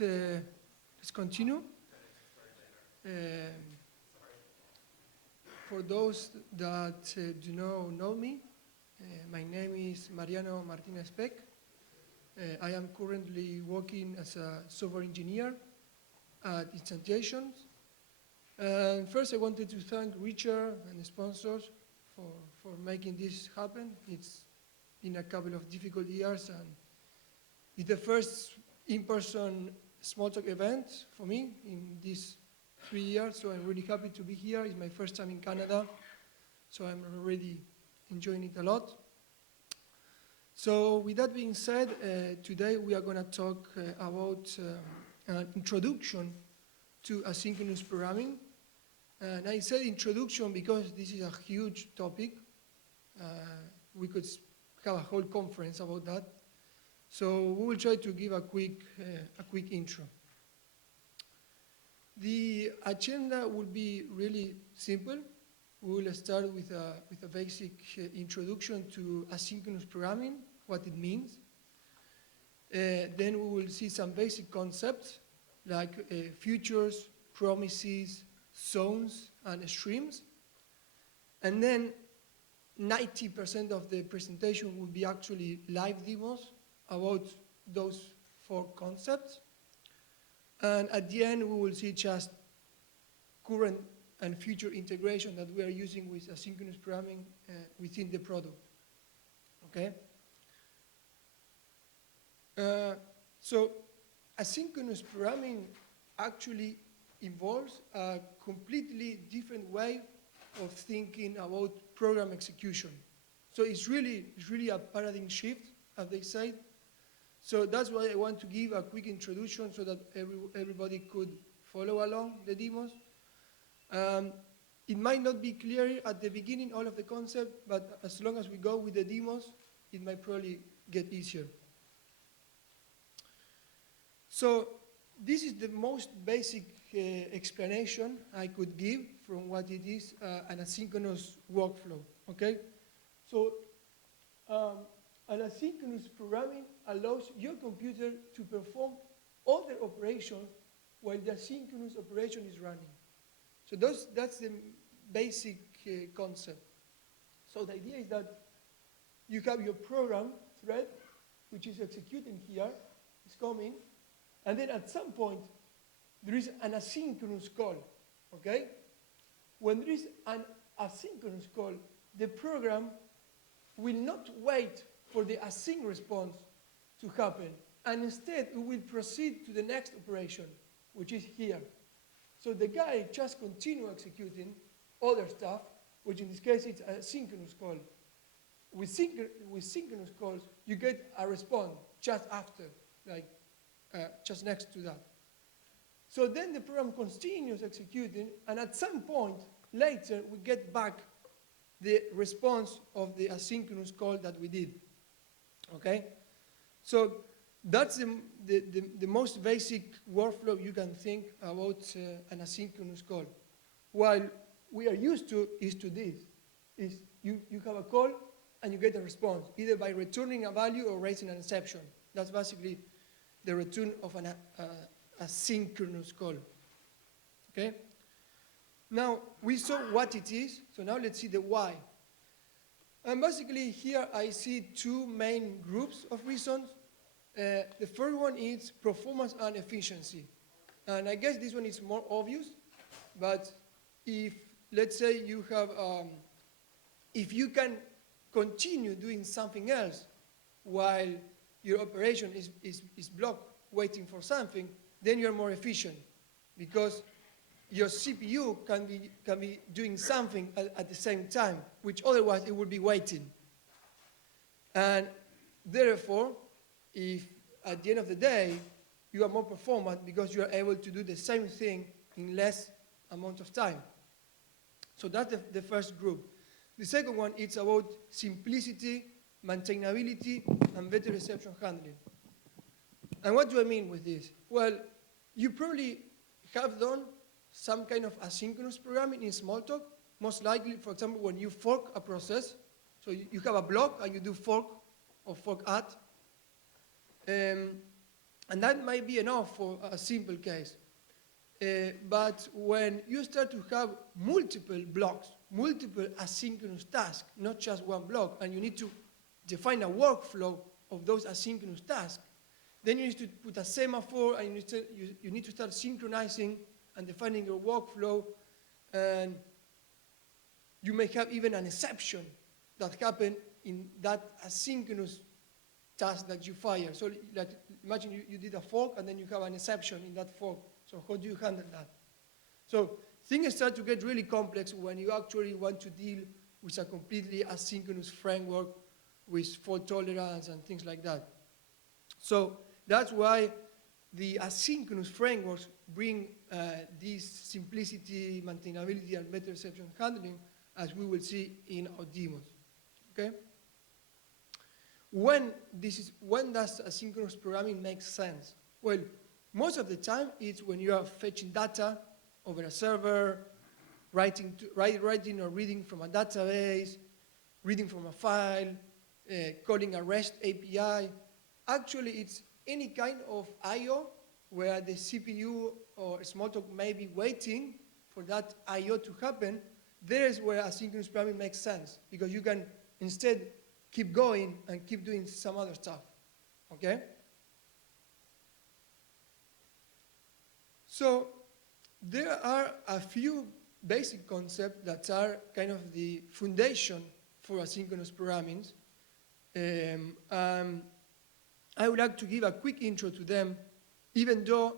let's continue. For those that do not know me, my name is Mariano Martinez Peck. I am currently working as a software engineer at Instantiations. First, I wanted to thank Richard and the sponsors for making this happen. It's been a couple of difficult years, and it's the first in-person Smalltalk event for me in these 3 years, so I'm really happy to be here. It's my first time in Canada, so I'm already enjoying it a lot. So with that being said, today we are going to talk about an introduction to asynchronous programming. And I said introduction because this is a huge topic. We could have a whole conference about that. So we will try to give a quick intro. The agenda will be really simple. We will start with a basic introduction to asynchronous programming, what it means. Then we will see some basic concepts like futures, promises, zones, and streams. And then 90% of the presentation will be actually live demos about those 4 concepts. And at the end, we will see just current and future integration that we are using with asynchronous programming within the product. Okay? So asynchronous programming actually involves a completely different way of thinking about program execution. So it's really a paradigm shift, as they say. So that's why I want to give a quick introduction so that everybody could follow along the demos. It might not be clear at the beginning, all of the concept, but as long as we go with the demos, it might probably get easier. So this is the most basic explanation I could give from what it is an asynchronous workflow, okay? So an asynchronous programming allows your computer to perform other operations while the asynchronous operation is running. So that's the basic concept. So the idea is that you have your program thread, which is executing here, it's coming, and then at some point, there is an asynchronous call, okay? When there is an asynchronous call, the program will not wait for the async response to happen, and instead it will proceed to the next operation, which is here. So the guy just continue executing other stuff, which in this case it's a synchronous call. With synchronous calls, you get a response just after, like just next to that. So then the program continues executing, and at some point later, we get back the response of the asynchronous call that we did, okay? So that's the most basic workflow you can think about an asynchronous call. While we are used to is to this, is you have a call and you get a response, either by returning a value or raising an exception. That's basically the return of an asynchronous call, okay? Now, we saw what it is, so now let's see the why. And basically here I see 2 main groups of reasons. The first one is performance and efficiency. And I guess this one is more obvious, but if, let's say you have, if you can continue doing something else while your operation is blocked waiting for something, then you're more efficient because your CPU can be doing something at the same time, which otherwise it would be waiting. And therefore, if at the end of the day, you are more performant because you are able to do the same thing in less amount of time. So that's the first group. The second one is about simplicity, maintainability, and better exception handling. And what do I mean with this? Well, you probably have done some kind of asynchronous programming in Smalltalk. Most likely, for example, when you fork a process, so you have a block and you do fork or fork add. And And that might be enough for a simple case. But when you start to have multiple blocks, multiple asynchronous tasks, not just one block, and you need to define a workflow of those asynchronous tasks, then you need to put a semaphore, and you need to start synchronizing and defining your workflow, and you may have even an exception that happen in that asynchronous task that you fire. So like, imagine you did a fork, and then you have an exception in that fork. So how do you handle that? So things start to get really complex when you actually want to deal with a completely asynchronous framework with fault tolerance and things like that. So that's why the asynchronous frameworks bring this simplicity, maintainability, and better exception handling, as we will see in our demos. Okay? When does asynchronous programming make sense? Well, most of the time, it's when you are fetching data over a server, writing or reading from a database, reading from a file, calling a REST API. Actually, it's any kind of I/O where the CPU or Smalltalk may be waiting for that I/O to happen. There is where asynchronous programming makes sense, because you can instead keep going and keep doing some other stuff. Okay? So there are a few basic concepts that are kind of the foundation for asynchronous programming. I would like to give a quick intro to them, even though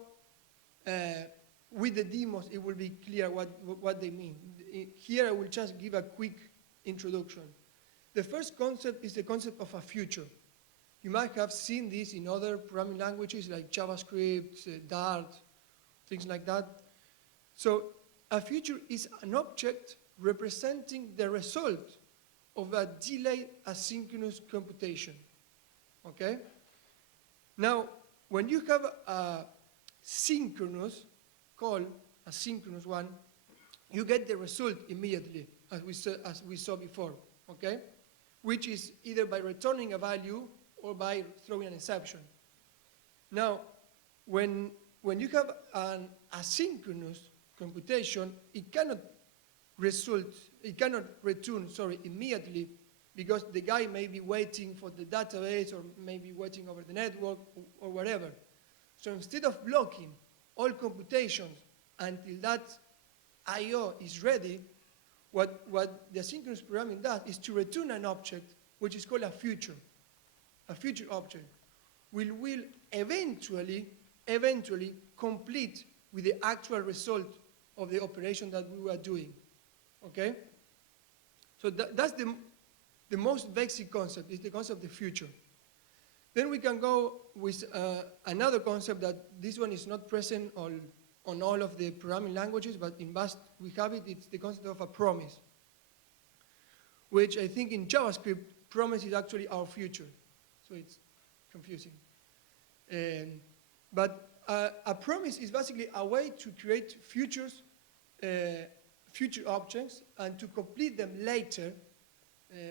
with the demos it will be clear what they mean. Here I will just give a quick introduction. The first concept is the concept of a future. You might have seen this in other programming languages like JavaScript, Dart, things like that. So a future is an object representing the result of a delayed asynchronous computation. Okay? Now, when you have a synchronous call, a synchronous one, you get the result immediately, as we saw before. Okay? Which is either by returning a value or by throwing an exception. Now, when you have an asynchronous computation, it cannot return immediately, because the guy may be waiting for the database or maybe waiting over the network or whatever. So instead of blocking all computations until that I/O is ready, what the asynchronous programming does is to return an object which is called a future object, which will eventually complete with the actual result of the operation that we were doing. Okay? So that's the most basic concept, is the concept of the future. Then we can go with another concept that this one is not present on all of the programming languages, but in Bash we have it. It's the concept of a promise, which I think in JavaScript, promise is actually our future. So it's confusing. But a promise is basically a way to create future objects and to complete them later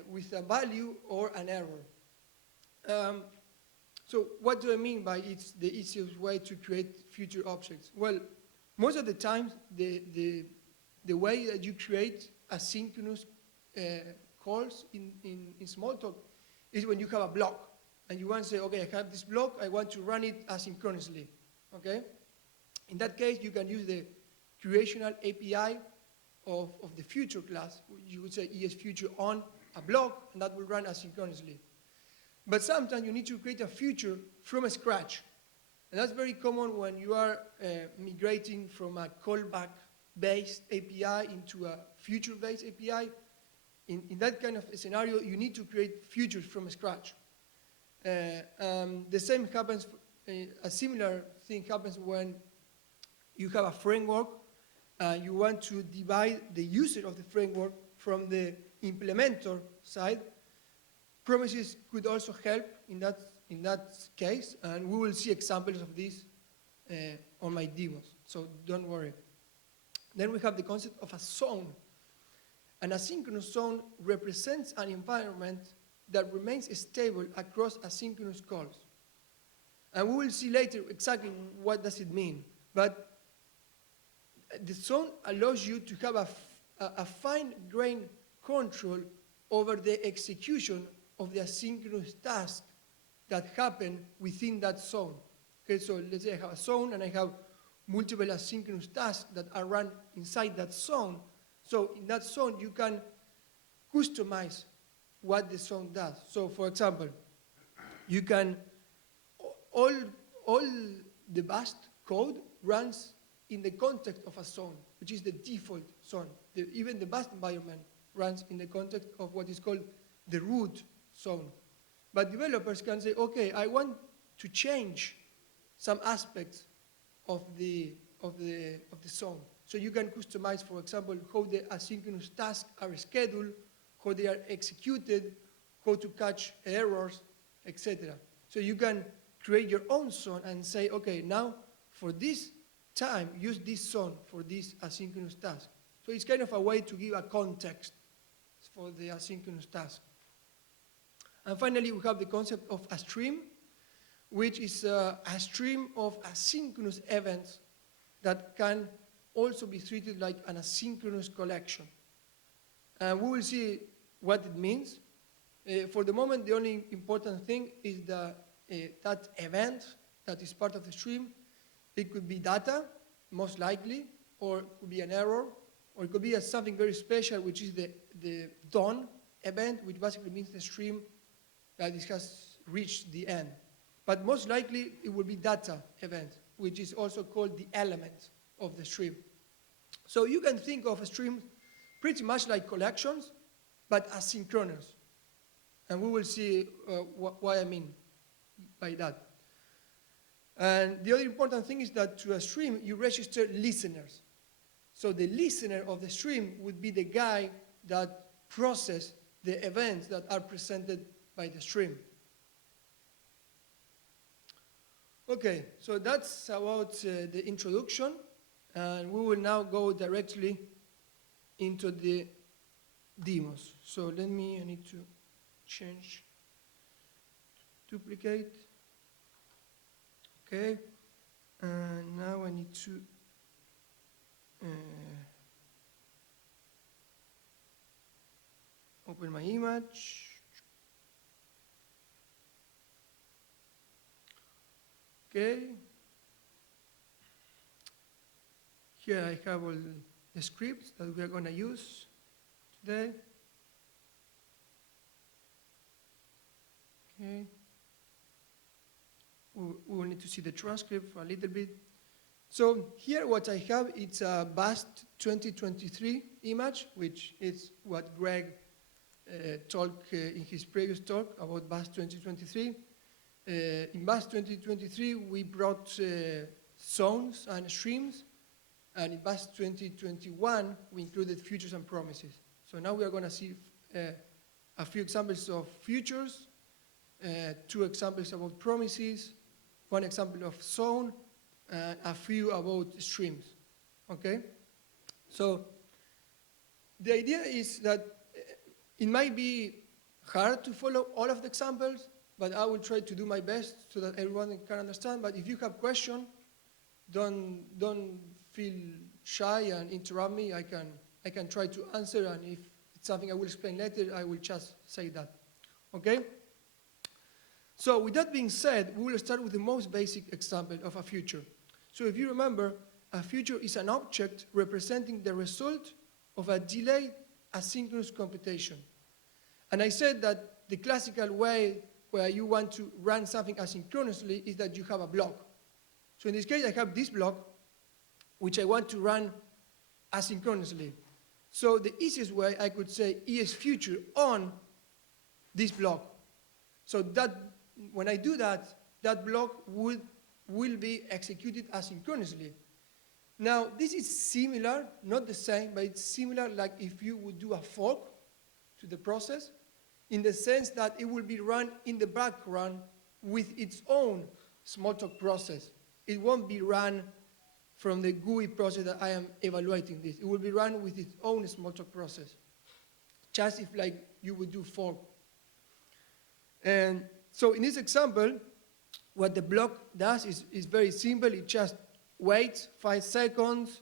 with a value or an error. So what do I mean by it's the easiest way to create future objects? Well, most of the time, the way that you create asynchronous calls in Smalltalk is when you have a block and you want to say, okay, I have this block, I want to run it asynchronously. Okay? In that case, you can use the creational API of the future class. You would say ESFuture on a block, and that will run asynchronously. But sometimes you need to create a future from scratch. And that's very common when you are migrating from a callback-based API into a future-based API. In that kind of scenario, you need to create futures from scratch. The same happens, a similar thing happens when you have a framework. You want to divide the user of the framework from the implementer side. Promises could also help in that case, and we will see examples of this on my demos, so don't worry. Then we have the concept of a zone. An asynchronous zone represents an environment that remains stable across asynchronous calls. And we will see later exactly what does it mean. But the zone allows you to have a fine-grained control over the execution of the asynchronous task that happen within that zone. Okay, so let's say I have a zone and I have multiple asynchronous tasks that are run inside that zone. So in that zone, you can customize what the zone does. So for example, you can, all the Bast code runs in the context of a zone, which is the default zone. Even the Bast environment runs in the context of what is called the root zone. But developers can say, okay, I want to change some aspects of the zone. So you can customize, for example, how the asynchronous tasks are scheduled, how they are executed, how to catch errors, etc. So you can create your own zone and say, okay, now for this time, use this zone for this asynchronous task. So it's kind of a way to give a context for the asynchronous task. And finally, we have the concept of a stream, which is a stream of asynchronous events that can also be treated like an asynchronous collection. And we will see what it means. For the moment, the only important thing is that event that is part of the stream. It could be data, most likely, or it could be an error, or it could be something very special, which is the done event, which basically means the stream that it has reached the end. But most likely, it will be data event, which is also called the element of the stream. So you can think of a stream pretty much like collections, but asynchronous. And we will see what I mean by that. And the other important thing is that to a stream, you register listeners. So the listener of the stream would be the guy that processes the events that are presented by the stream. Okay, so that's about the introduction. And we will now go directly into the demos. So I need to change, duplicate. Okay, and now I need to open my image. Okay, here I have all the scripts that we are going to use today. Okay. We will need to see the transcript for a little bit. So here what I have, it's a Bast 2023 image, which is what Greg talked in his previous talk about Bast 2023. In Bast 2023, we brought zones and streams, and in Bast 2021, we included futures and promises. So now we are going to see a few examples of futures, 2 examples about promises, 1 example of zone, and a few about streams, okay? So the idea is that it might be hard to follow all of the examples, but I will try to do my best so that everyone can understand. But if you have questions, don't feel shy and interrupt me. I can try to answer, and if it's something I will explain later, I will just say that, okay? So with that being said, we will start with the most basic example of a future. So if you remember, a future is an object representing the result of a delayed asynchronous computation. And I said that the classical way where you want to run something asynchronously is that you have a block. So in this case, I have this block, which I want to run asynchronously. So the easiest way, I could say ESFuture on this block. So that when I do that, that block will be executed asynchronously. Now, this is similar, not the same, but it's similar like if you would do a fork to the process, in the sense that it will be run in the background with its own Smalltalk process. It won't be run from the GUI process that I am evaluating this. It will be run with its own Smalltalk process, just if like you would do fork. And so in this example, what the block does is very simple. It just waits 5 seconds,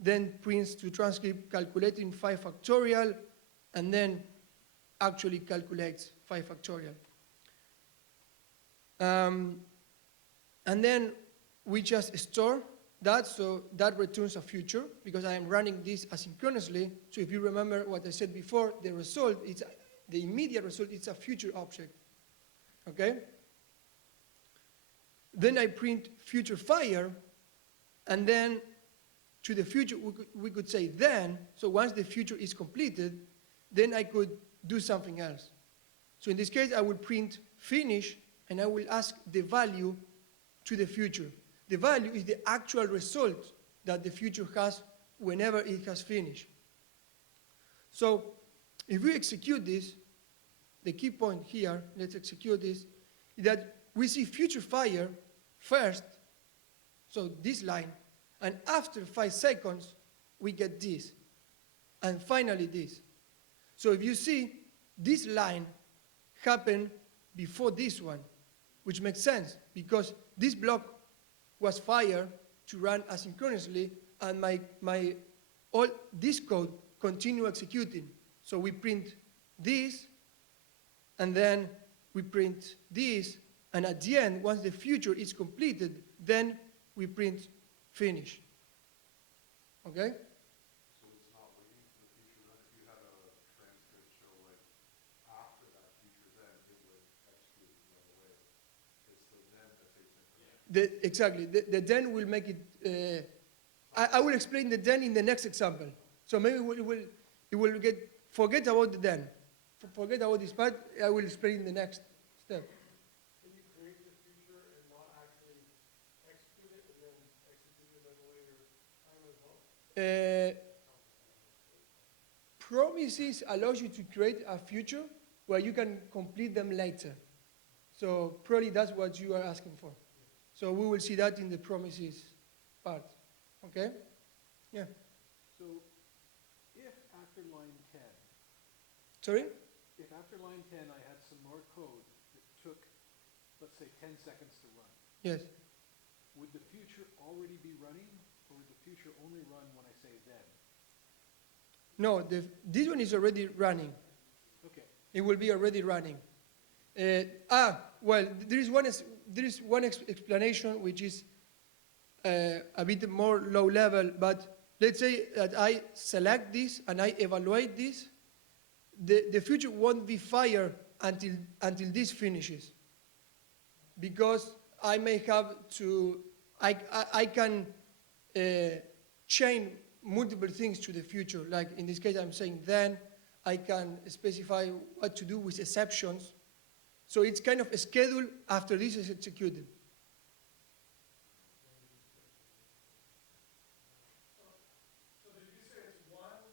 then prints to transcript calculating 5 factorial, and then actually calculates 5 factorial. And then we just store that, so that returns a future, because I am running this asynchronously. So if you remember what I said before, the result, the immediate result, it's a future object, okay? Then I print future fire, and then to the future, we could say then, so once the future is completed, then I could do something else. So in this case, I will print finish, and I will ask the value to the future. The value is the actual result that the future has whenever it has finished. So if we execute this, the key point here, let's execute this, is that we see future fire first, so this line, and after 5 seconds, we get this, and finally this. So if you see, this line happened before this one, which makes sense, because this block was fired to run asynchronously, and all this code continue executing. So we print this, and then we print this, and at the end, once the future is completed, then we print finish. Okay? So it's not waiting for the future then? If you had a transcript show like after that future then, it would execute right away. It's the then that's asynchronous. Exactly. The then will make it. I will explain the then in the next example. So maybe it will forget about the then. Forget about this part. I will explain in the next step. Can you create the future and not actually execute it and then execute it at a later time as well? Promises allows you to create a future where you can complete them later. So probably that's what you are asking for. So we will see that in the promises part. Okay? Yeah. So if after line 10, Sorry? if after line 10 I had some more code that took, let's say, 10 seconds to run, Yes. would the future already be running, or would the future only run when I say then? No, this one is already running. Okay. It will be already running. Well, there is one explanation which is a bit more low level, but let's say that I select this and I evaluate this. The future won't be fired until this finishes, because I may have to, I can chain multiple things to the future. Like in this case, I'm saying then, I can specify what to do with exceptions. So it's kind of a schedule after this is executed. So did you say it's one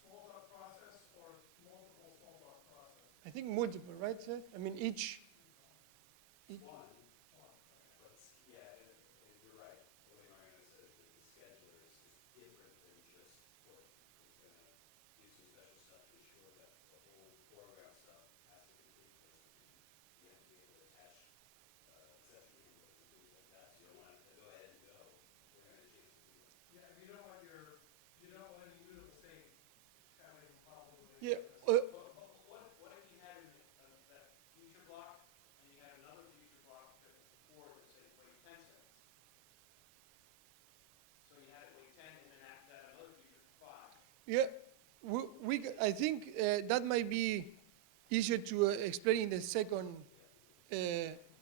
Smalltalk process or multiple Smalltalk process? I think multiple, right, Seth? I mean, each One. But yeah, you're right. The way Mariano says that the scheduler is different than just put. It's going to do some special stuff to ensure that the whole foreground stuff has to complete first. You have to be able to attach exception handlers and things like that. So you don't want to go ahead and go. We're going to change the field. Yeah, and you don't want any mutable state having problems with it. yeah. What if you had that future block and you had another future block that was before that said wait 10 seconds? So you had it wait 10 and then after that another future for 5. Yeah, I think that might be easier to explain in the second,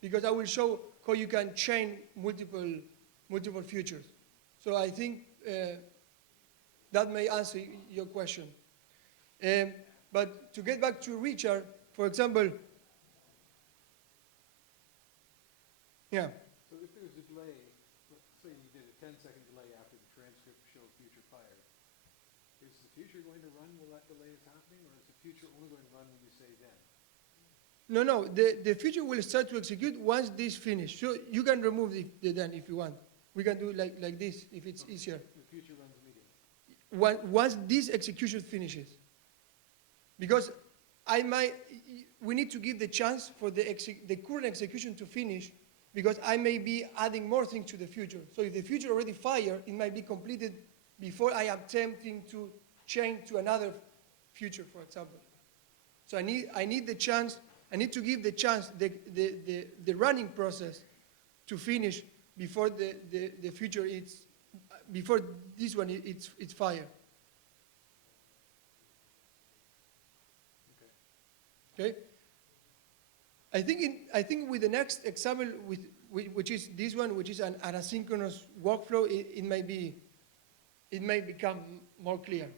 because I will show how you can chain multiple futures. So I think that may answer your question. But to get back to Richard, for example, yeah. So if there's a delay, let's say you did a 10-second delay after the transcript showed future fired, is the future going to run while that delay is happening, or is the future only going to run when you say then? No, the future will start to execute once this finishes. So you can remove the then if you want. We can do like this if it's easier. The future runs immediately. Once this execution finishes. Because we need to give the chance for the current execution to finish because I may be adding more things to the future. So if the future already fired, it might be completed before I am attempting to change to another future, for example. So I need the chance, I need to give the chance, the running process to finish before the future before this one it's fired. Okay? I think with the next example, which is this one, which is an asynchronous workflow, it may become more clear.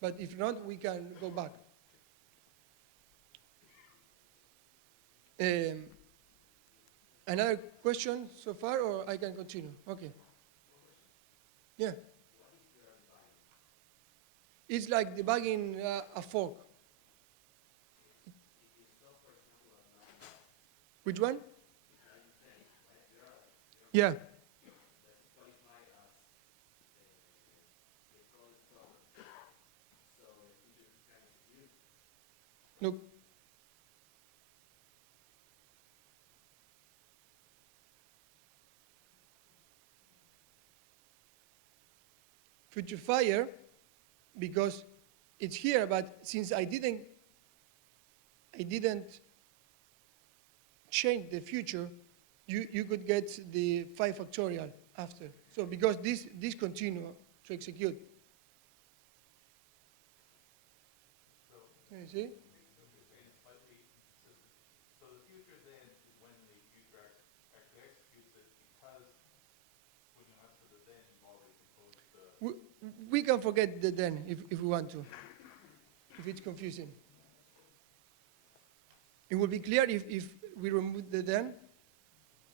But if not, we can go back. Another question so far, or I can continue? Okay. Yeah. It's like debugging a fork. Which one? Yeah. Look. Future fire, because it's here, but since I didn't change the future, you could get the 5 factorial after. So because this continue to execute. You see? So the future then is when the future actually executes it, because when you answer the then, you've already composed the... We can forget the then if we want to, if it's confusing. It will be clear if we remove the then.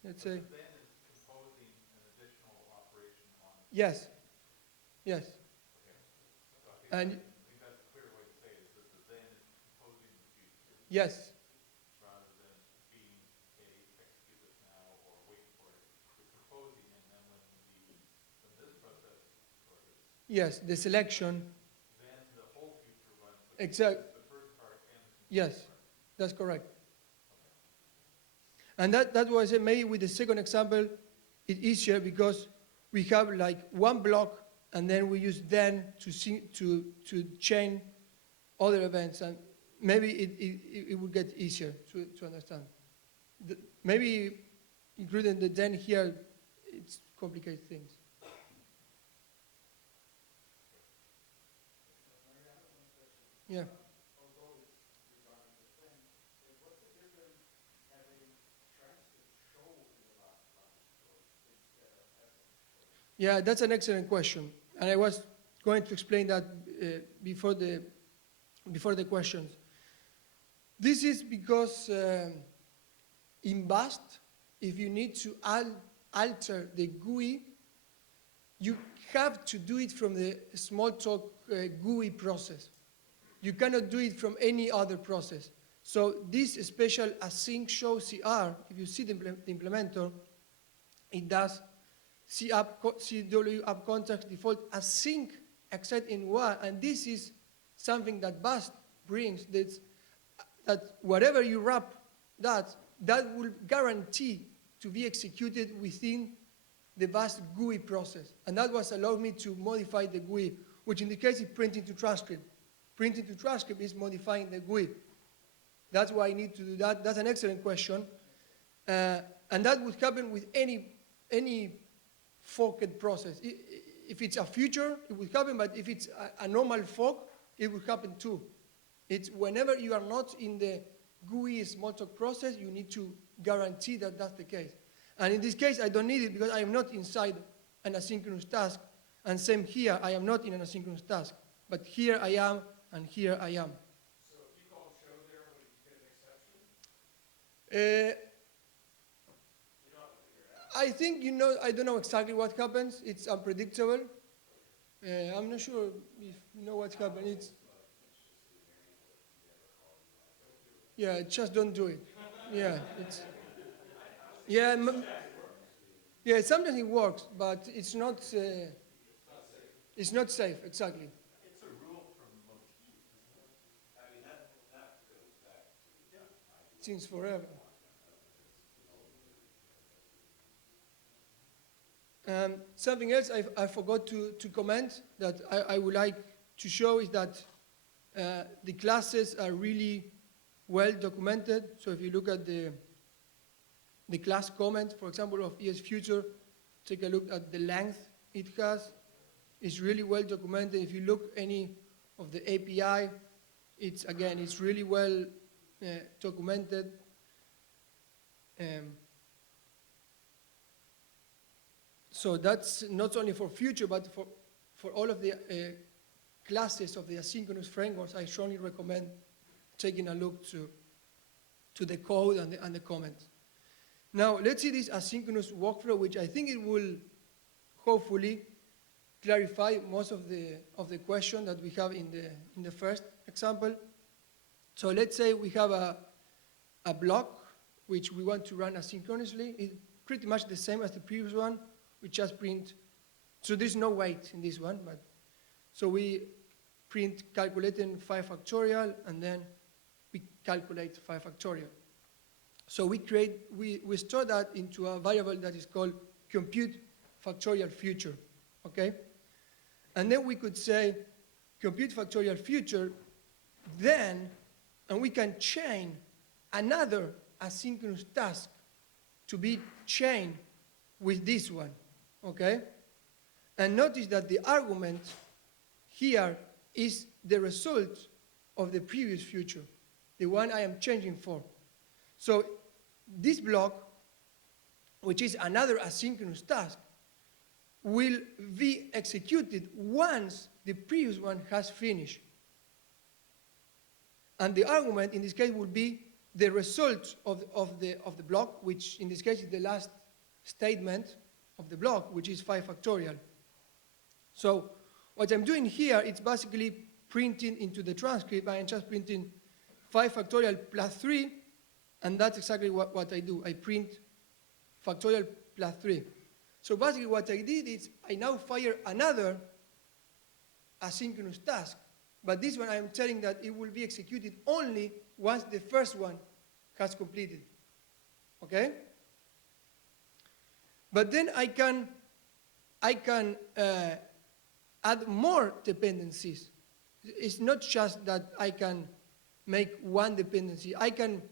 Let's say. The then is composing an additional operation on... Yes. Yes. Okay. So I And think that's a clear way to say it, is that the then is composing the future. yes. Rather than being execute this now or wait for it. You're proposing, and then when this process occurs, Yes. The selection. then the whole future runs. Exact. The first part and the Yes. That's correct. And that was maybe with the second example, it's easier because we have like one block, and then we use then to chain other events, and maybe it would get easier to understand. Maybe including the then here, it complicates things. Yeah. Yeah, that's an excellent question, and I was going to explain that before the questions. This is because in Bast, if you need to alter the GUI, you have to do it from the Smalltalk GUI process. You cannot do it from any other process. So this special async show CR, if you see the implementer, it does CW app context default async except in one, and this is something that Bast brings, that whatever you wrap that will guarantee to be executed within the Bast GUI process. And that was allowed me to modify the GUI, which in the case is printing to transcript. Printing to transcript is modifying the GUI. That's why I need to do that. That's an excellent question. And that would happen with any forked process. If it's a future, it will happen, but if it's a normal fork, it will happen too. It's whenever you are not in the GUI Smalltalk process, you need to guarantee that that's the case. And in this case, I don't need it because I am not inside an asynchronous task. And same here, I am not in an asynchronous task. But here I am, and here I am. So if you call show there, would you get an exception? I think I don't know exactly what happens. It's unpredictable. I'm not sure if you know what's happening. Yeah, just don't do it. Yeah, yeah. Sometimes it works, but it's not safe. Exactly. It's a rule from motif, isn't it? I mean, that goes back to Since forever. Something else I forgot to comment that I would like to show is that the classes are really well documented. So if you look at the class comment, for example, of ESFuture, take a look at the length it has. It's really well documented. If you look any of the API, it's really well documented. So that's not only for future, but for all of the classes of the asynchronous frameworks. I strongly recommend taking a look to the code and the comments. Now, let's see this asynchronous workflow, which I think it will hopefully clarify most of the question that we have in the first example. So let's say we have a block which we want to run asynchronously. It's pretty much the same as the previous one. We just print, so there's no wait in this one, but so we print calculating 5 factorial, and then we calculate 5 factorial. So we store that into a variable that is called compute factorial future, okay? And then we could say compute factorial future, then, and we can chain another asynchronous task to be chained with this one, okay? And notice that the argument here is the result of the previous future, the one I am changing for. So this block, which is another asynchronous task, will be executed once the previous one has finished. And the argument in this case will be the result of the block, which in this case is the last statement of the block, which is 5 factorial. So what I'm doing here, it's basically printing into the transcript. I am just printing 5 factorial plus 3, and that's exactly what I do. I print factorial plus 3. So basically what I did is I now fire another asynchronous task, but this one I am telling that it will be executed only once the first one has completed, okay? But then I can add more dependencies. It's not just that I can make one dependency. I can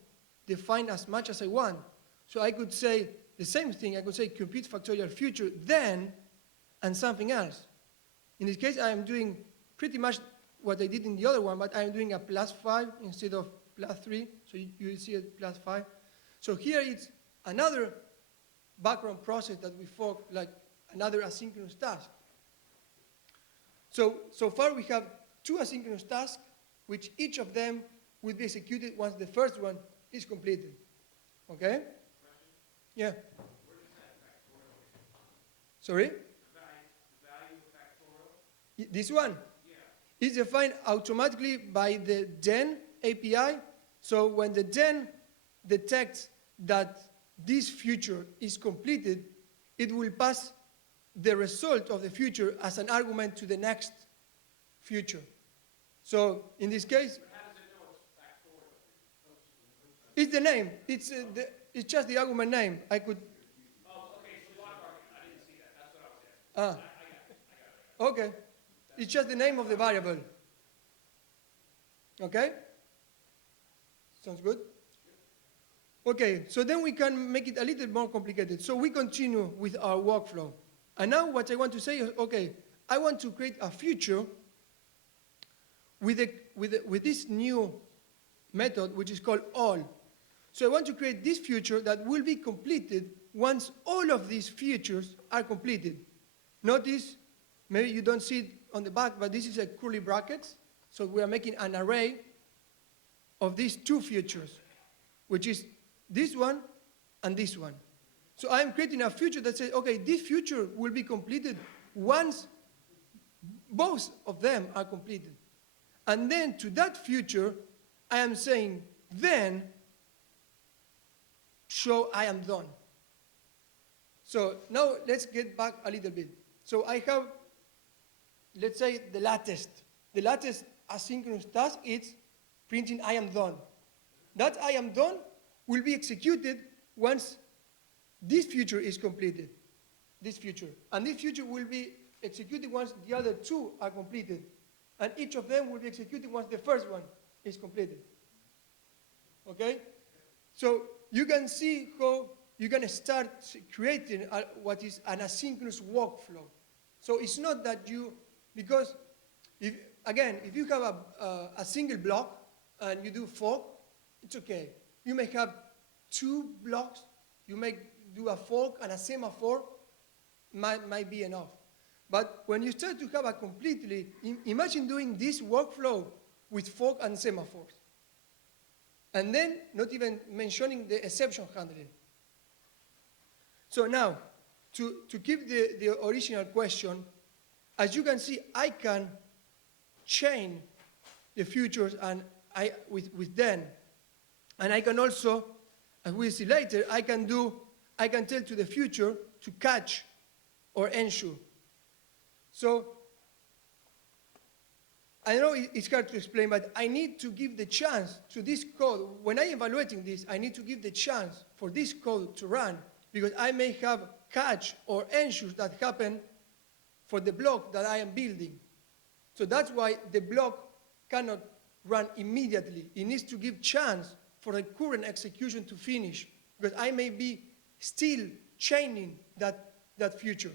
define as much as I want. So I could say the same thing. I could say compute factorial future, then, and something else. In this case, I am doing pretty much what I did in the other one, but I am doing a plus 5 instead of plus 3. So you see it plus 5. So here it's another background process that we fork, like another asynchronous task. So far we have 2 asynchronous tasks, which each of them will be executed once the first one is completed. Okay? Question? Yeah. Where does that factorial come from? Sorry? The value of factorial? This one Yeah. is defined automatically by the den API. So when the den detects that this future is completed, it will pass the result of the future as an argument to the next future. So in this case, But how does it know it's factorial? it's the name. It's just the argument name. I could. Oh, okay, so block argument. I didn't see that. That's what I was asking. Ah. I got it. Okay. It's just the name of the variable. Okay? Sounds good? Okay, so then we can make it a little more complicated. So we continue with our workflow. And now what I want to say is, okay, I want to create a future with this new method, which is called all. So I want to create this future that will be completed once all of these features are completed. Notice, maybe you don't see it on the back, but this is a curly brackets. So we are making an array of these 2 features, which is this one and this one. So I'm creating a future that says, okay, this future will be completed once both of them are completed. And then to that future, I am saying, then show I am done. So now let's get back a little bit. So I have, let's say, the latest. The latest asynchronous task is printing I am done. That I am done will be executed once this future is completed. this future. And this future will be executed once the other two are completed. And each of them will be executed once the first one is completed. Okay? So you can see how you're going to start creating what is an asynchronous workflow. So it's not that you, because if you have a single block and you do fork, it's okay. You may have 2 blocks, you may do a fork and a semaphore, might be enough. But when you start to have a completely, imagine doing this workflow with fork and semaphores. And then not even mentioning the exception handling. So now, to keep the original question, as you can see, I can chain the futures and with them. And I can also, as we'll see later, I can tell to the future to catch or ensure. So I know it's hard to explain, but I need to give the chance to this code. When I'm evaluating this, I need to give the chance for this code to run, because I may have catch or ensures that happen for the block that I am building. So that's why the block cannot run immediately. It needs to give chance for the current execution to finish, because I may be still chaining that future.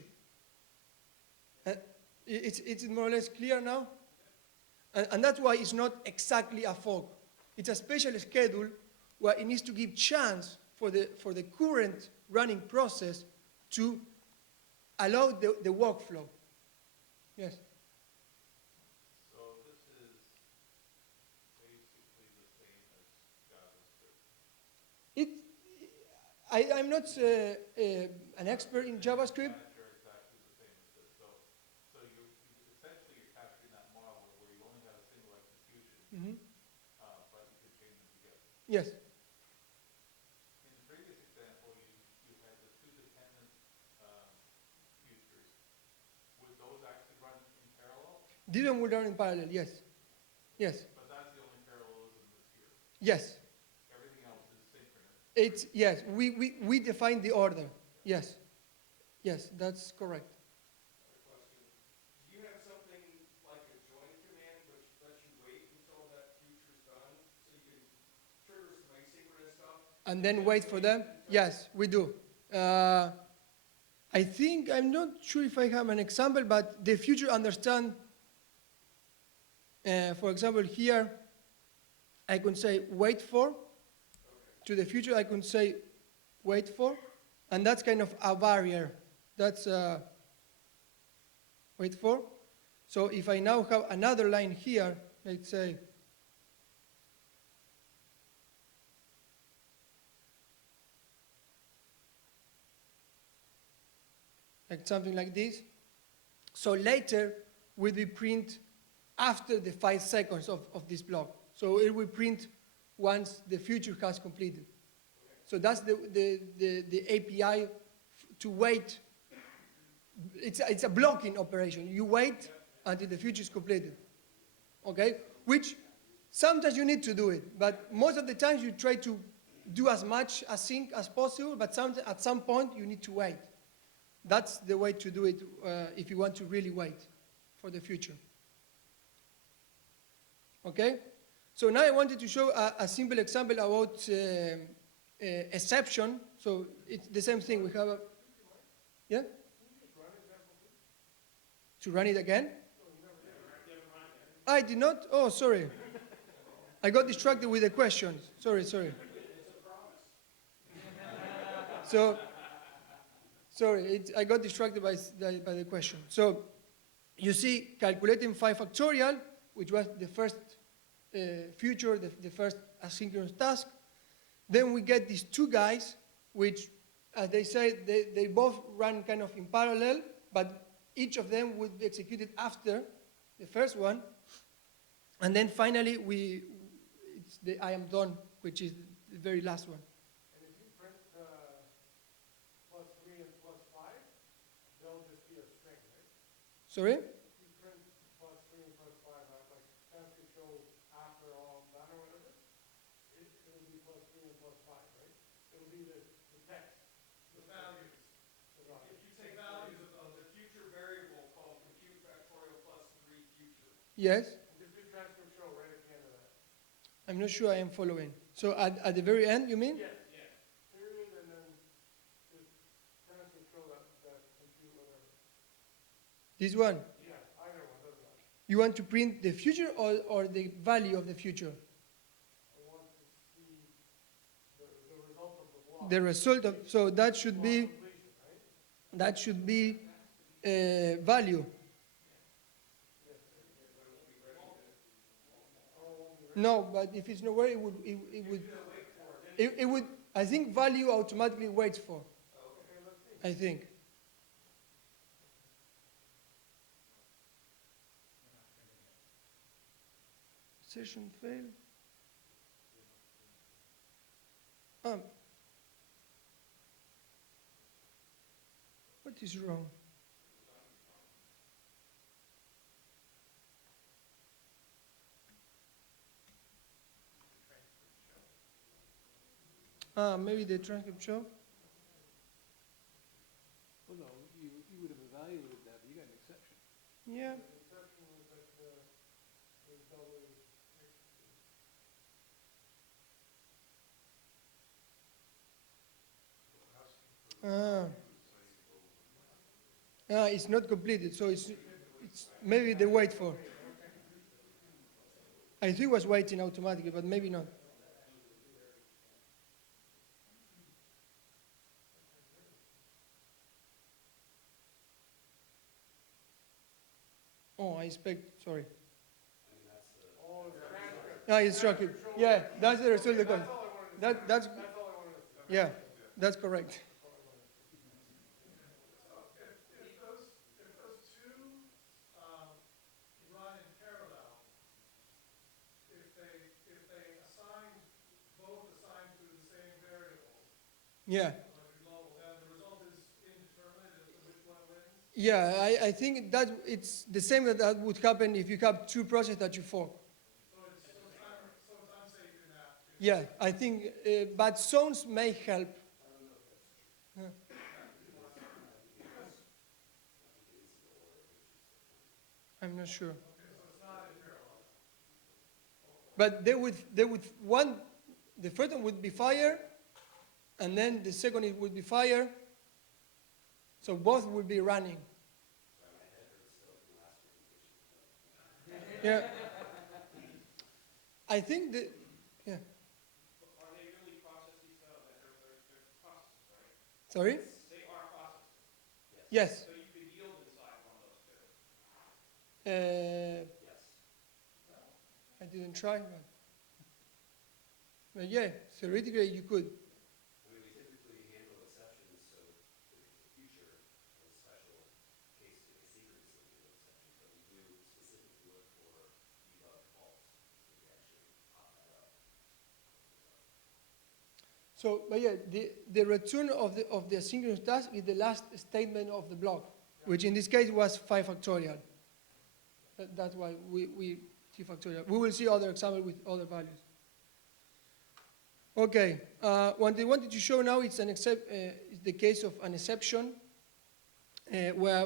It's more or less clear now? And that's why it's not exactly a fork. It's a special schedule where it needs to give chance for the current running process to allow the workflow. Yes? So this is basically the same as JavaScript. I'm not an expert in JavaScript. You're exactly the same as this. So essentially you're capturing that model where you only have a single execution, but you can chain them together. Yes. In the previous example, you had the 2 dependent futures. Would those actually run in parallel? Didn't we run in parallel? Yes. Yes. But that's the only parallelism that's here. Yes. Everything else is synchronous. Yes. We define the order. Yes. Yes, that's correct. Another question. Do you have something like a join command which lets you wait until that future's done so you can trigger some asynchronous stuff? And then wait for them? Yes, we do. I think, I'm not sure if I have an example, but the future understand, for example, here, I can say wait for. To the future, I can say wait for. And that's kind of a barrier. That's wait for. So if I now have another line here, let's say, like something like this. So later will be print after the 5 seconds of this block. So it will print once the future has completed. So that's the API to wait. It's a blocking operation. You wait until the future is completed. Okay? Which sometimes you need to do it, but most of the times you try to do as much async as possible, but at some point you need to wait. That's the way to do it if you want to really wait for the future. Okay? So now I wanted to show a simple example about exception. So it's the same thing. We have a, yeah? To run it again? I did not? Oh, sorry. I got distracted with the question. Sorry. So, sorry, I got distracted by the question. So, you see, calculating 5 factorial, which was the first future, the first asynchronous task. Then we get these 2 guys, which, as they say, they both run kind of in parallel, but each of them would be executed after the first one. And then finally, it's the I am done, which is the very last one. And if you print +3 and +5, they'll just be a string, right? Sorry? If you print +3 and +5, like task could show after all done or whatever, it'll be +3 and +5, right? It'll be the text. The values. If you take values Yes, And just do transcript show right at the end of that. I'm not sure I am following. So at the very end, you mean? Yes, period, and then just transcript show that compute whatever. This one. Yeah, either one, doesn't matter. You want to print the future or the value of the future? I want to see the result of the block. The result of, so that should be, Block completion, right? that should be value. No, but if it's nowhere, it would, I think value automatically waits for, Okay, let's see. I think. Session fail. What is wrong? Maybe the transcript show. Well, no, you would have evaluated that, but you got an exception. Yeah. The exception was that there's doubly executed. It's not completed, so it's maybe they wait for. I think it was waiting automatically, but maybe not. Oh, I expect, sorry. Oh, the transcript. It's transcript. Yeah, that's the result. That's all I wanted to see. That's, That's all I wanted to see. yeah, that's correct. If those two run in parallel, if they both assign to the same variable, Yeah. like a global, then the result is indeterminate as to which one wins. Yeah, I think that it's the same that would happen if you have two processes that you fork. So it's unsafe in that. Yeah, I think, but zones may help. I'm not sure. Okay, so it's not in parallel. But the first one would be fire, and then the second it would be fire. So both would be running. Yeah. I think that, yeah. Are they really processes though? They're processes, right? Sorry? They are processes. Yes. So you could yield inside one of those two. Yes. I didn't try, but yeah, theoretically you could. I mean, we typically handle exceptions, so if it's a future, a special case, asynchronously handle exceptions, but we do specifically look for debug faults, so we actually pop that up. So, but yeah, the return of the asynchronous task is the last statement of the block, which in this case was 5 factorial. That's why we see factorial. We will see other examples with other values. Okay, what I wanted to show now is the case of an exception where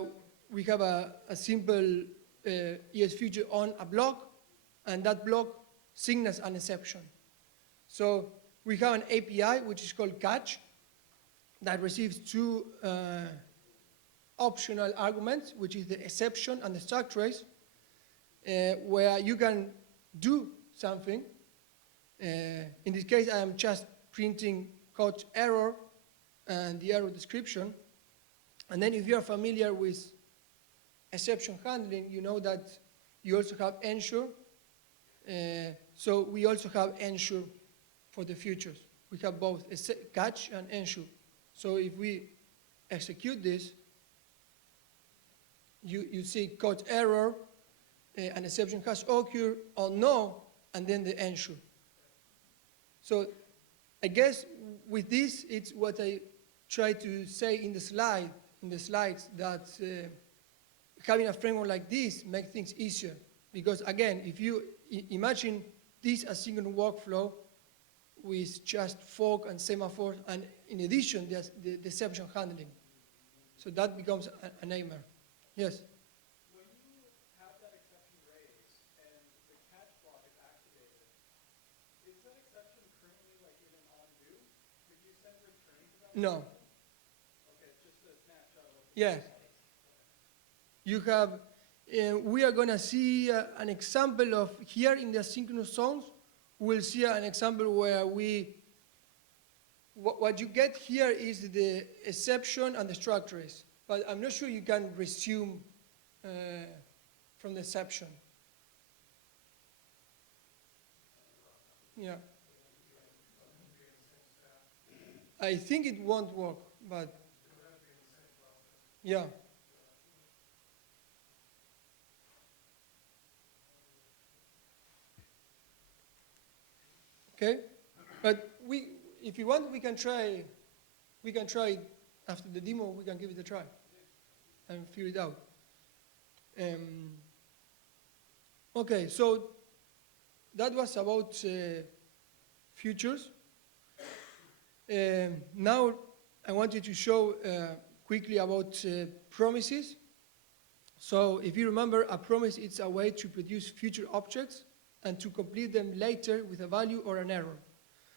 we have a simple ES future on a block, and that block signals an exception. So we have an API, which is called catch, that receives two optional arguments, which is the exception and the stack trace, where you can do something. In this case, I am just printing code error and the error description. And then if you're familiar with exception handling, you know that you also have ensure. So we also have ensure for the futures. We have both catch and ensure. So if we execute this, you see code error, an exception has occurred, or no, and then the ensure. So I guess with this, it's what I try to say in the slides, that having a framework like this makes things easier. Because again, if you imagine this asynchronous workflow with just fork and semaphore, and in addition, there's the exception handling. So that becomes a nightmare. Yes? When you have that exception raised, separate trace of that? No. Okay, it's just a snapshot of what the Yes. You have, we are going to see an example of here in the asynchronous zones. We'll see an example where what you get here is the exception and the struct trace. But I'm not sure you can resume from the exception. Yeah. I think it won't work, but yeah. Okay, but if you want, we can try it after the demo. We can give it a try and figure it out. Okay, so that was about futures. Now I wanted to show quickly about promises. So if you remember, a promise is a way to produce future objects and to complete them later with a value or an error.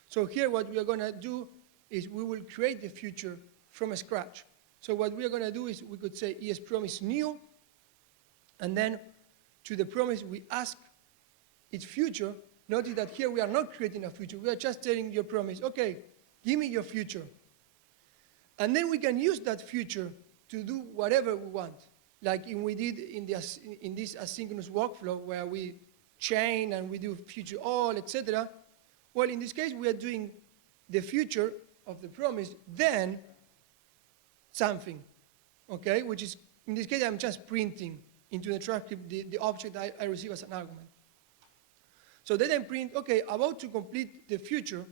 So here what we are going to do is we will create the future from scratch. So what we are going to do is we could say ESPromise new, and then to the promise we ask its future. Notice that here we are not creating a future. We are just telling your promise, okay, give me your future. And then we can use that future to do whatever we want, like we did in this asynchronous workflow where we chain and we do future all, etc. Well, in this case, we are doing the future of the promise, then something, okay? Which is, in this case, I'm just printing into the transcript the object I receive as an argument. So then I print, okay, about to complete the future,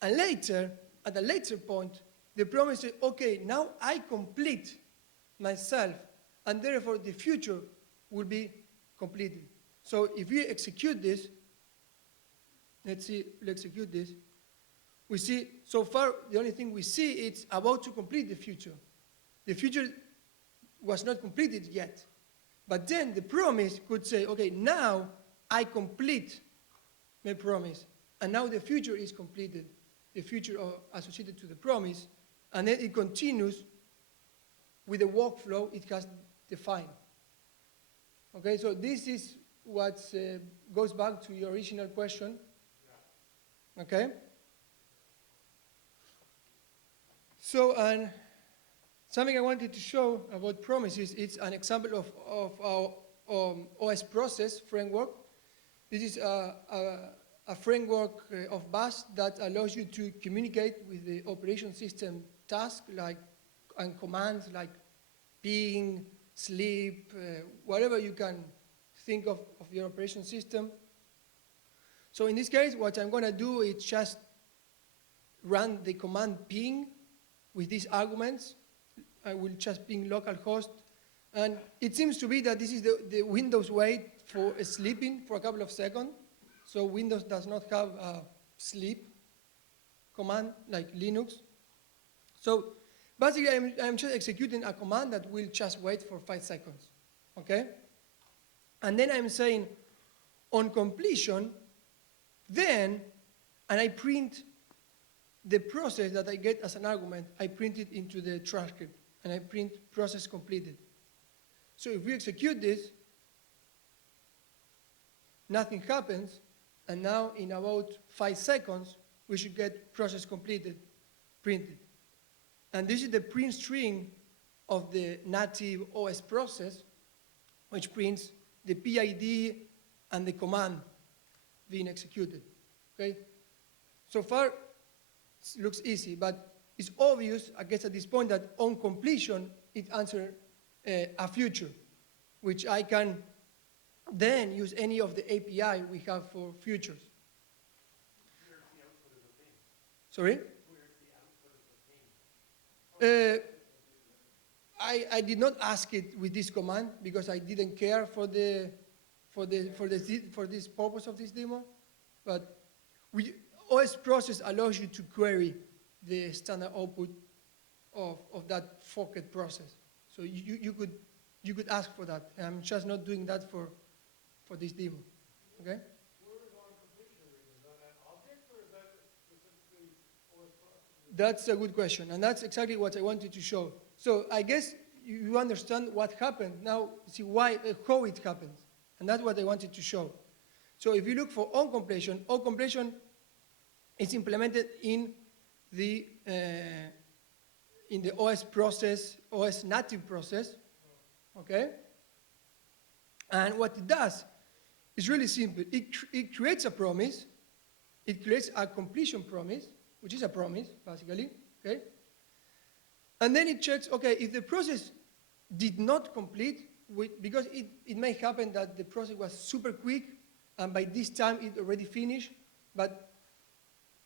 and later, at a later point, the promise says, okay, now I complete myself, and therefore the future will be completed. So if we execute this, let's execute this, we see, so far, the only thing we see is about to complete the future. The future was not completed yet. But then the promise could say, okay, now I complete my promise. And now the future is completed, the future associated to the promise. And then it continues with the workflow it has defined. Okay, so this is what goes back to your original question. Okay? So, something I wanted to show about promises, it's an example of our OS process framework. This is a framework of BAS that allows you to communicate with the operation system tasks and commands like ping, sleep, whatever you can think of your operation system. So in this case, what I'm going to do is just run the command ping with these arguments. I will just ping localhost. And it seems to be that this is the Windows way for sleeping for a couple of seconds. So Windows does not have a sleep command like Linux. So basically, I'm just executing a command that will just wait for 5 seconds. Okay? And then I'm saying, on completion, then, and I print the process that I get as an argument, I print it into the transcript, and I print process completed. So if we execute this, nothing happens, and now in about 5 seconds, we should get process completed, printed. And this is the print string of the native OS process, which prints the PID and the command being executed, okay? So far, it looks easy, but it's obvious, I guess at this point, that on completion, it answers a future, which I can then use any of the API we have for futures. Where's the output of the ping? Sorry? Where's the output of the ping? I did not ask it with this command because I didn't care for this purpose of this demo. But OS process allows you to query the standard output of that forked process. So you could ask for that. I'm just not doing that for this demo. Okay? Where is on completion read? Is that an object or is that specifically OS process? That's a good question, and that's exactly what I wanted to show. So I guess you understand what happened. Now, see how it happens, and that's what I wanted to show. So if you look for on-completion is implemented in the OS process, OS native process, okay? And what it does is really simple. It creates a promise. It creates a completion promise, which is a promise, basically, okay? And then it checks, okay, if the process did not complete, because it may happen that the process was super quick, and by this time it already finished, but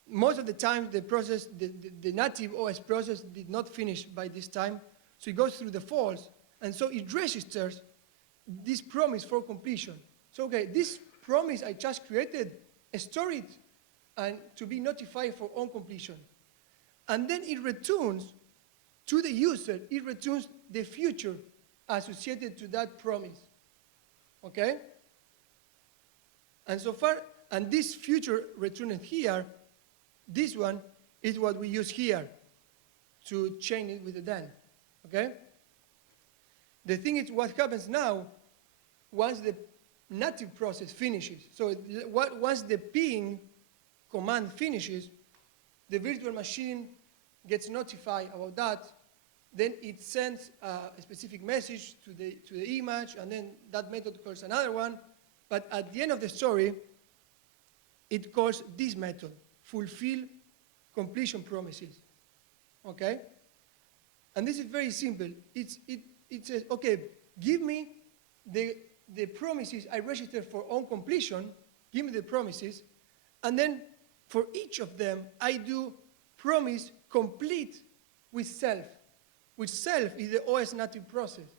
most of the time the process, the native OS process did not finish by this time, so it goes through the false, and so it registers this promise for completion. So, okay, this promise I just created, store it, and to be notified for on completion. And then it returns to the user, it returns the future associated to that promise, okay? And so far, and this future returned here, this one is what we use here to chain it with the then, okay? The thing is, what happens now, once the native process finishes, so once the ping command finishes, the virtual machine gets notified about that, then it sends a specific message to the image, and then that method calls another one, but at the end of the story, it calls this method, fulfill completion promises, okay? And this is very simple. It says, okay, give me the promises I registered for on completion, give me the promises, and then for each of them, I do promise complete with self, which self is the OS native process.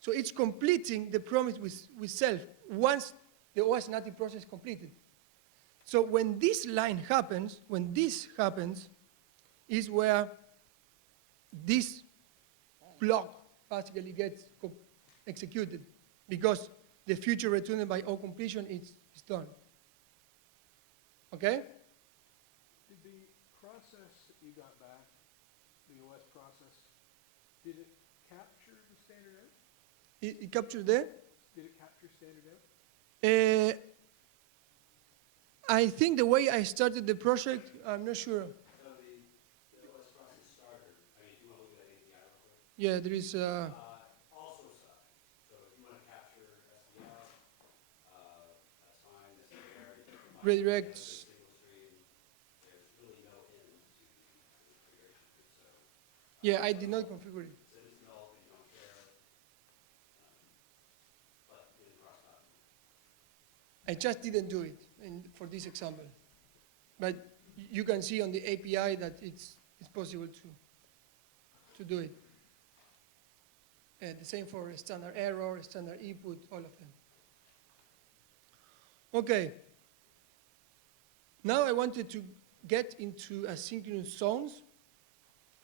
So it's completing the promise with self once the OS native process is completed. So when this line happens, when this happens, is where this block basically gets executed, because the future returned by on completion is done. Okay? Did the process that you got back, the OS process, did it capture the standard out? It captured there? Did it capture standard out? I think the way I started the project, I'm not sure. So the OS process starter, I mean, if you want to look at that API real quick. Yeah, there is. Also side. So if you want to capture SDL, that's fine, that's there. Redirects. Single stream, there's really no end to the configuration tree. So Yeah, I did not configure it. send it to null if you don't care, but in cross-platform. I just didn't do it for this example. But you can see on the API that it's possible to do it. The same for standard error, standard input, all of them. Okay. Now I wanted to get into asynchronous zones.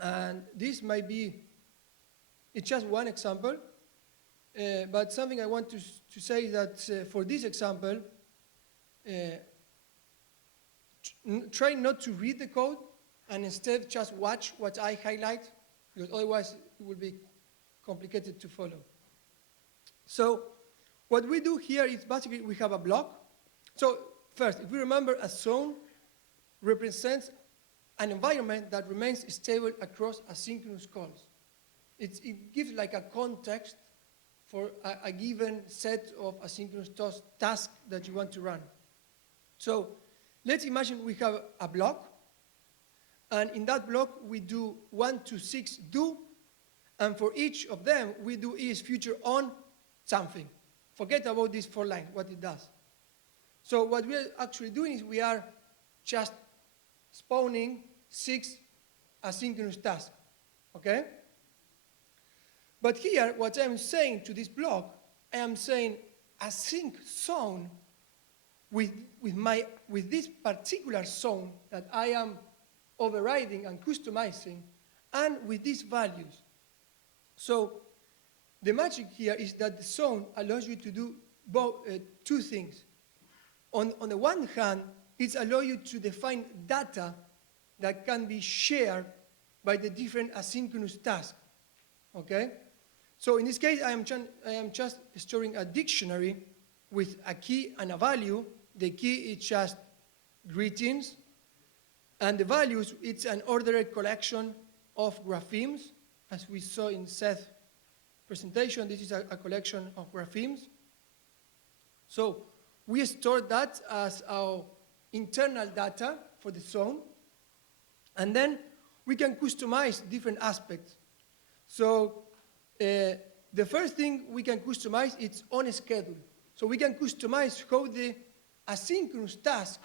And this might be, it's just one example. But something I want to say is that for this example, try not to read the code and instead just watch what I highlight, because otherwise it will be complicated to follow. So what we do here is basically we have a block. So first, if we remember, a zone represents an environment that remains stable across asynchronous calls. It gives like a context for a given set of asynchronous tasks that you want to run. So let's imagine we have a block, and in that block we do 1 to 6 do, and for each of them we do is future on something. Forget about this for line, what it does. So what we are actually doing is we are just spawning 6 asynchronous tasks, okay? But here, what I'm saying to this block, I am saying async zone with this particular zone that I am overriding and customizing, and with these values. So the magic here is that the zone allows you to do two things. On the one hand, it allows you to define data that can be shared by the different asynchronous tasks, okay? So in this case, I am just storing a dictionary with a key and a value. The key is just greetings, and the values, it's an ordered collection of graphemes. As we saw in Seth's presentation, this is a collection of graphemes. So we store that as our internal data for the zone, and then we can customize different aspects. So the first thing we can customize is on schedule. So we can customize how the asynchronous task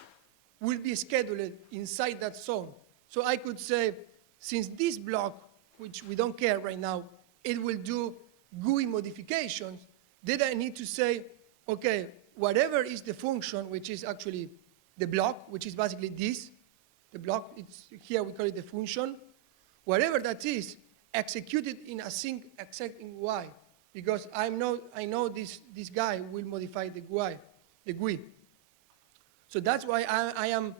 will be scheduled inside that zone. So I could say, since this block, which we don't care right now, it will do GUI modifications, then I need to say, okay, whatever is the function, which is actually the block, which is basically this, the block, it's here we call it the function, whatever that is, execute it in async except in Y, because I know this guy will modify the GUI. So that's why I am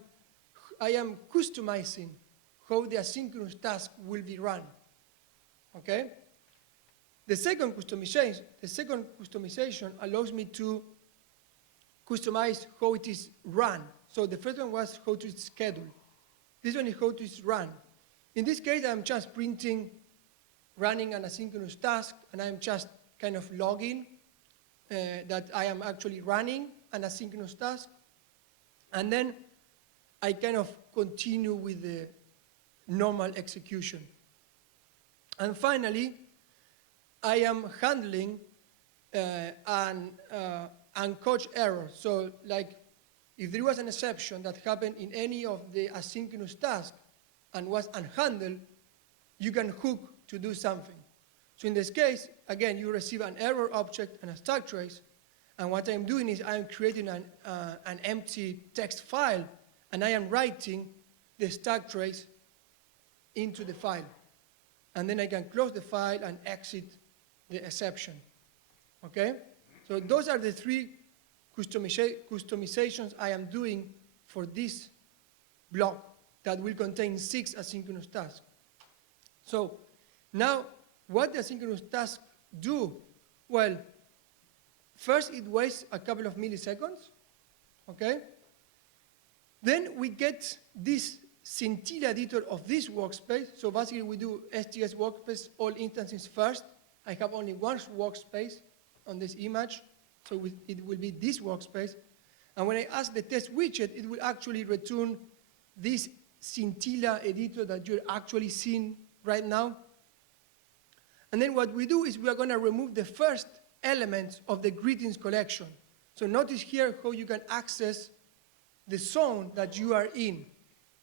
customizing how the asynchronous task will be run, okay? The second customization allows me to customize how it is run. So the first one was how to schedule. This one is how to run. In this case, I'm just running an asynchronous task, and I'm just kind of logging that I am actually running an asynchronous task. And then I kind of continue with the normal execution. And finally, I am handling uncaught error. So like if there was an exception that happened in any of the asynchronous tasks and was unhandled, you can hook to do something. So in this case, again, you receive an error object and a stack trace. And what I'm doing is I'm creating an empty text file, and I am writing the stack trace into the file. And then I can close the file and exit the exception. Okay? So those are the three customizations I am doing for this block that will contain 6 asynchronous tasks. So now, what the asynchronous tasks do? Well, first it wastes a couple of milliseconds, okay? Then we get this scintilla editor of this workspace. So basically we do STS workspace, all instances first. I have only one workspace on this image, so it will be this workspace. And when I ask the test widget, it will actually return this scintilla editor that you're actually seeing right now. And then what we do is we are going to remove the first elements of the greetings collection. So notice here how you can access the zone that you are in.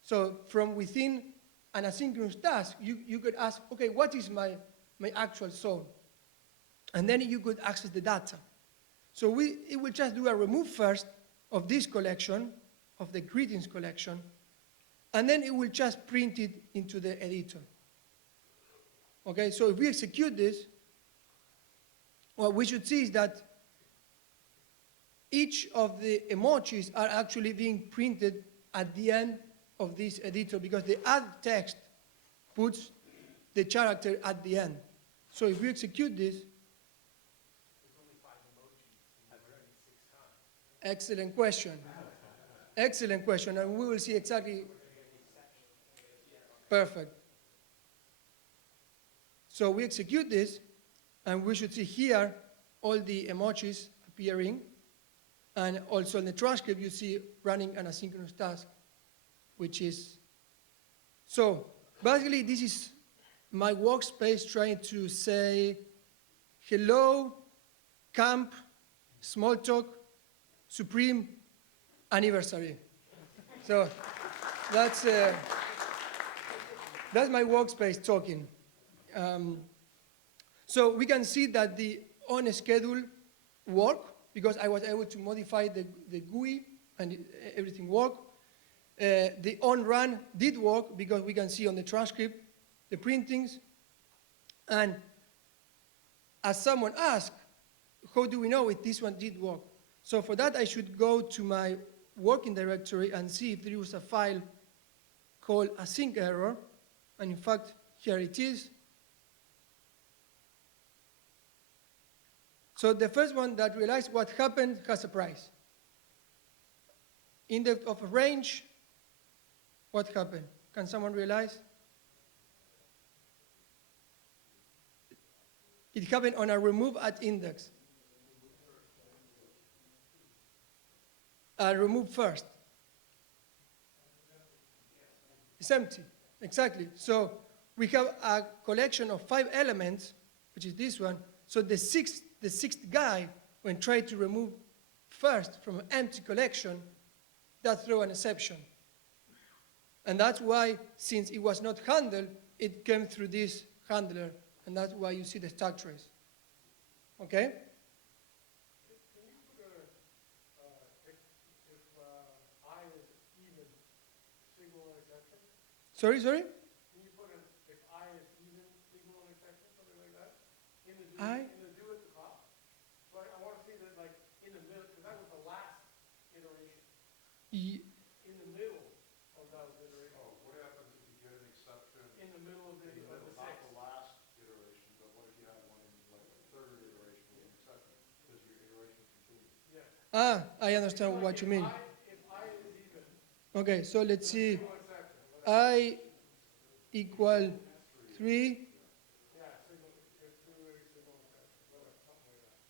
So from within an asynchronous task, you could ask, okay, what is my actual zone? And then you could access the data. So it will just do a remove first of this collection, of the greetings collection, and then it will just print it into the editor. Okay, so if we execute this, what we should see is that each of the emojis are actually being printed at the end of this editor because the add text puts the character at the end. So if we execute this, There's only 5 emojis, and you're running 6 times. excellent question. Excellent question, and we will see exactly. Perfect. So we execute this, and we should see here all the emojis appearing. And also in the transcript, you see running an asynchronous task, which is. So basically, this is my workspace trying to say, hello, camp, Smalltalk, Supreme, anniversary. So that's my workspace talking. So we can see that the on schedule work because I was able to modify the GUI and everything worked. The on run did work because we can see on the transcript the printings. And as someone asked, how do we know if this one did work? So for that, I should go to my working directory and see if there was a file called async error, and in fact, here it is. So the first one that realized what happened has a price. Index of a range, what happened? Can someone realize? It happened on a remove at index. Remove first. It's empty, exactly. So we have a collection of 5 elements, which is this one. So the sixth guy, when tried to remove first from an empty collection, that throw an exception. And that's why, since it was not handled, it came through this handler, and that's why you see the stack trace. Okay? Can you put if I is even, signal an exception? Sorry? Can you put if I is even, signal an exception, something like that? In the do at the top? So I want to see that like in the middle, because that was the last iteration. In the middle of those iterations. Oh, what happens if you get an exception? In the middle of the Not sixth. the last iteration, but what if you have one in like the third iteration with an exception? Does your iteration continue? Yeah. I understand what you mean. If I is even, Okay, so let's see. signal exception. Whatever. I equal 3. Yeah, signal, if true, signal exception, whatever, something like that.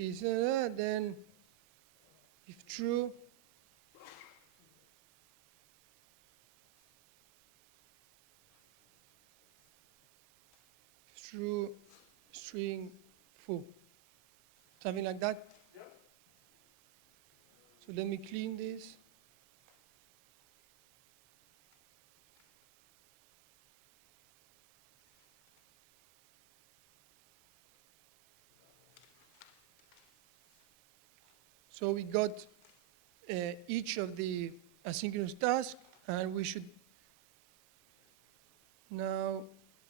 Is then if true, string foo, something like that. Yep. So let me clean this. So we got each of the asynchronous tasks, and we should now,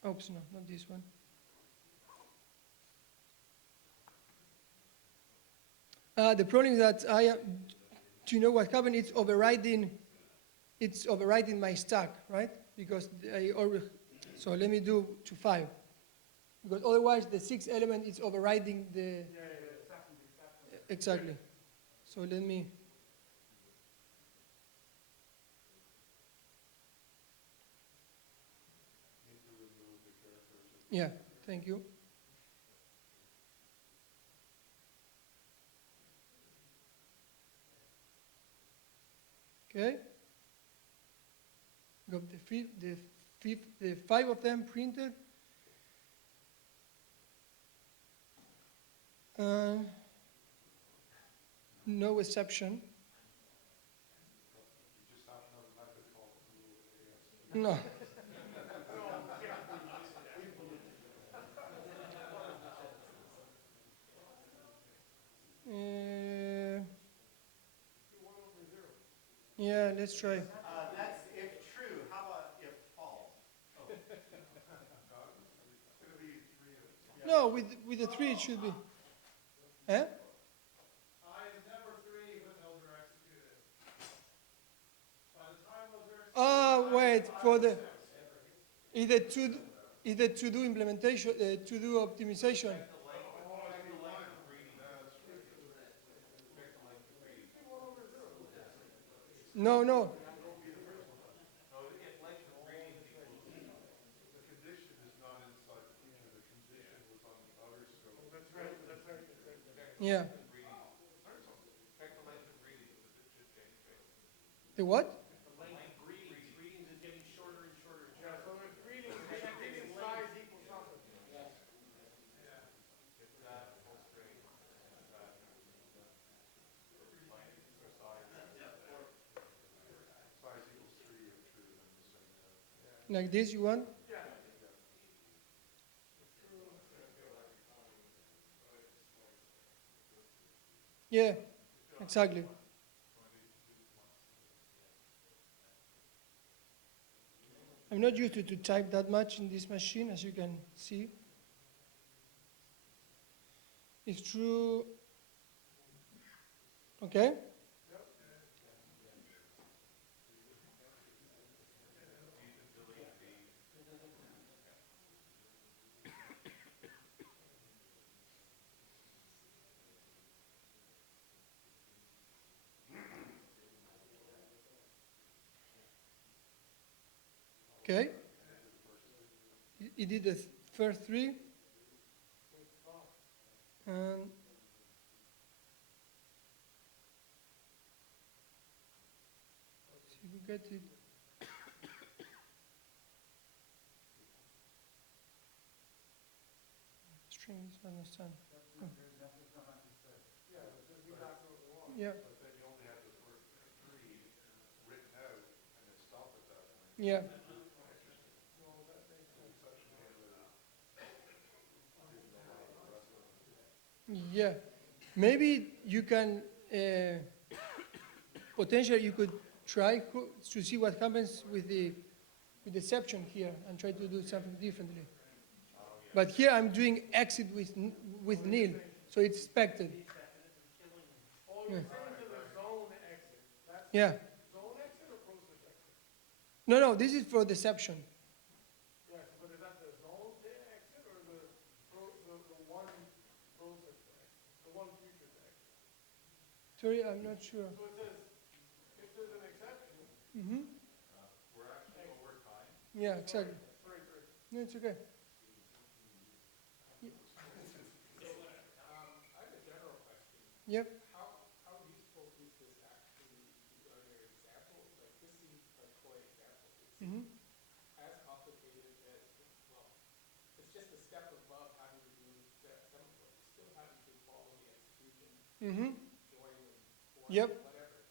oops, no, not this one. The problem is that do you know what happened? It's overriding my stack, right? Because I already, so let me do to 5. Because otherwise the 6th element is overriding the, exactly. So let me, Need to remove the characters. yeah, thank you. Okay. Got the 5 of them printed. No exception. You just have another method called AST. No. Yeah, let's try. That's if true. How about if false? It's going to be 3 of No, with the 3 it should be. Eh? I is never 3 when those are executed. By the time those are executed. Wait, for the either to do implementation, to do optimization. No. The condition is not inside the feature. The condition was on the other scope. That's right. Yeah. The what? The length of greetings is getting shorter and shorter and Yeah, shorter. so the greeting size equals something. If that full string, that size equals 3 if true, then you send that. Like this you want? Yeah, exactly. I'm not used to type that much in this machine, as you can see. It's true. Okay? Okay. He did the first three. And see if we get it. Strings, understand. Oh. Yeah. But then you only have the first three written out and then stop at that point. Yeah. Exception handler didn't allow the rest of them. Yeah. Maybe you can, potentially you could try to see what happens with the exception here and try to do something differently. But here I'm doing exit with nil, so it's expected. Oh, you're saying to the zone exit. That's Yeah. zone exit or process exit? No, this is for deception. Yes, but is that the zone to exit or the one process to exit? The one future to exit? Sorry, I'm not sure. So it says, if there's an exception, Mm-hmm. We're actually over time. Yeah, exactly. sorry. No, it's okay. I have a general question. Yep. How useful is this actually? Are there examples? Like this seems like quite examples. It seems Mm-hmm. as complicated as, well, it's just a step above having to do semaphore. You're still having to follow the execution, Mm-hmm. join and for Yep. whatever.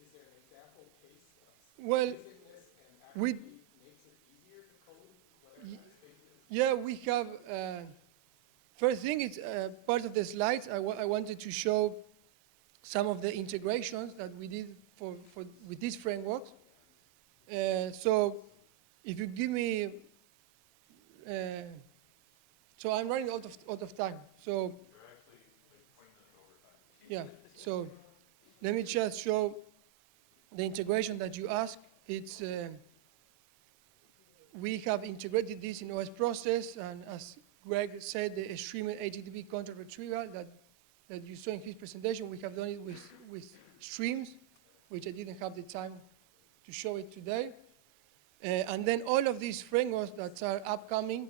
Is there an example case of Well, using this and we- actually makes it easier to code whatever Ye- this case is? Yeah, we have, first thing is part of the slides, I wanted to show some of the integrations that we did with these frameworks. So if you give me, so I'm running out of time. So You're actually like 20 minutes over time. yeah, so let me just show the integration that you asked. It's, we have integrated this in OS process, and as Greg said, the streaming HTTP content retrieval that you saw in his presentation, we have done it with streams, which I didn't have the time to show it today. And then all of these frameworks that are upcoming,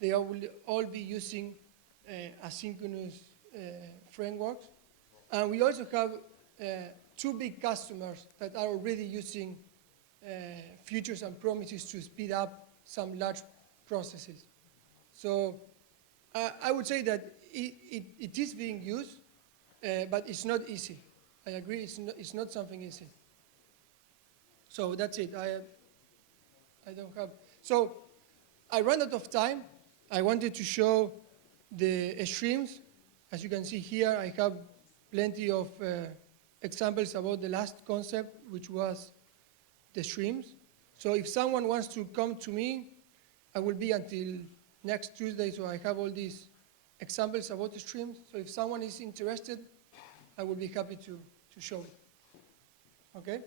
they will all be using asynchronous frameworks. And we also have two big customers that are already using features and promises to speed up some large processes. So I would say that it is being used, but it's not easy. I agree, it's not something easy. So that's it. I don't have. So I ran out of time. I wanted to show the streams. As you can see here, I have plenty of examples about the last concept, which was the streams. So if someone wants to come to me, I will be until next Tuesday, so I have all these examples about the streams. So if someone is interested, I will be happy to show it. Okay?